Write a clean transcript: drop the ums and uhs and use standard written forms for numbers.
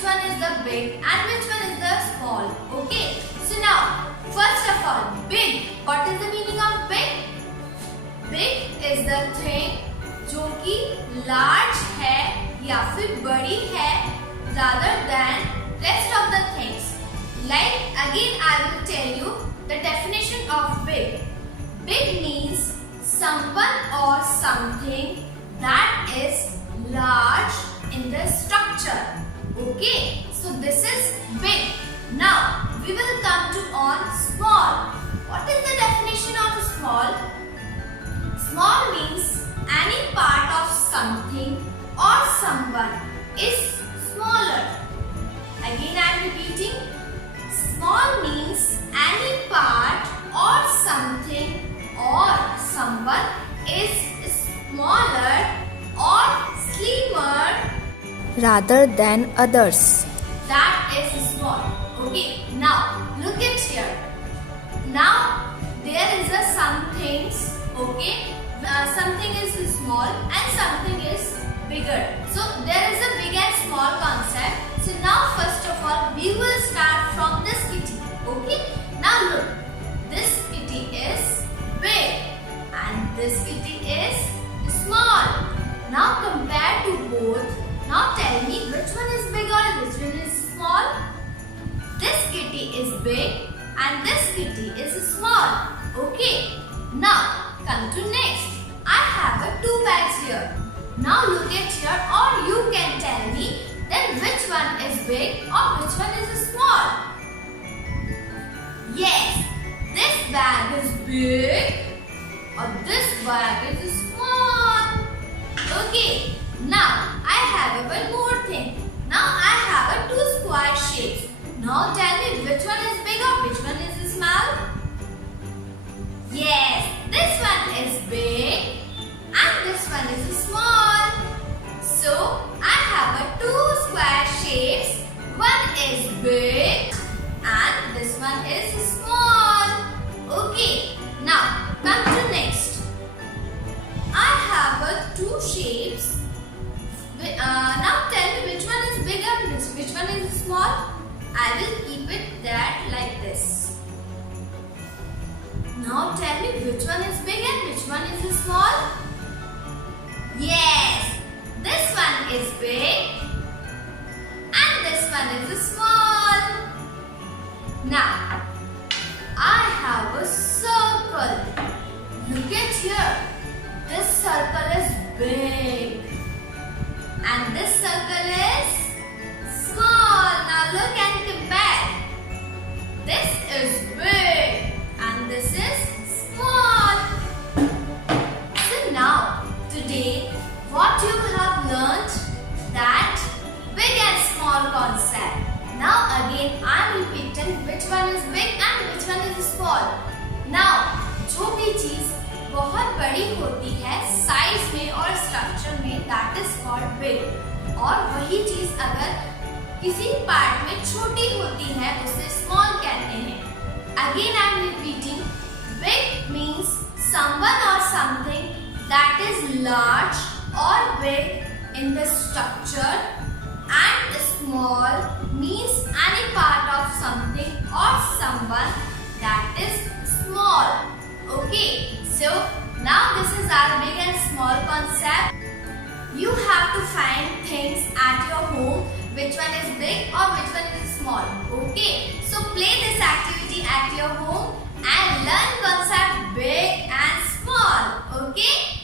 which one is the big and which one is the small. Okay. So now, first of all, big. What is the meaning of big? Big is the thing जो कि large है या फिर बड़ी है rather than rest of the things. Like again I will tell you the definition of big. Big means someone or something that is large in the structure. Okay, so this is big. Now we will come to on small. What is the definition of small? Small means any part of something or someone is smaller. Again I am repeating. Small means any part or something or someone is smaller or slimmer rather than others. That is small. Okay, now look at here. Now there is a some things. Okay, something is small and something is bigger. So there is a big and small concept. So now first of all we will start from this kitty. Okay, now look, this kitty is big and this kitty is small. Now compare to both. Now tell me which one is big or which one is small? This kitty is big and this kitty is small. Okay, now come to next. I have a two bags here. Now look at here or you can tell me then which one is big or which one is small. Yes, this bag is big or this bag is small. Okay, now I have a one more thing. Now I have a two square shapes. Now tell me which one is big or which one is small. Yes, this one is big and this one is small. So I have a two square shapes. One is big and this one is small. Okay, now come to next. I have a two shapes. Now tell me which one is big and which one is small. I will keep it that like this. Now tell me which one is big and which one is small. Yes, this one is big and this one is small. Now I have a circle. Look at here. This circle is big and this circle is small. Now look and compare. This is big and this is small. So now today what you have learnt that big and small concept. Now again I am repeating which one is big and which one is small. Now जो भी चीज बहुत बड़ी होती है size में और structure में दैट इज कॉल्ड बिग और वही चीज अगर किसी पार्ट में छोटी होती है उसे स्मॉल कहते हैं. Again I am repeating. Big means someone और समथिंग दैट इज लार्ज और big in the structure and small means any part of something or someone that is small. Okay, so now this is our big and small concept. You have to find things at your home which one is big or which one is small. Okay, so play this activity at your home and learn concept big and small. Okay.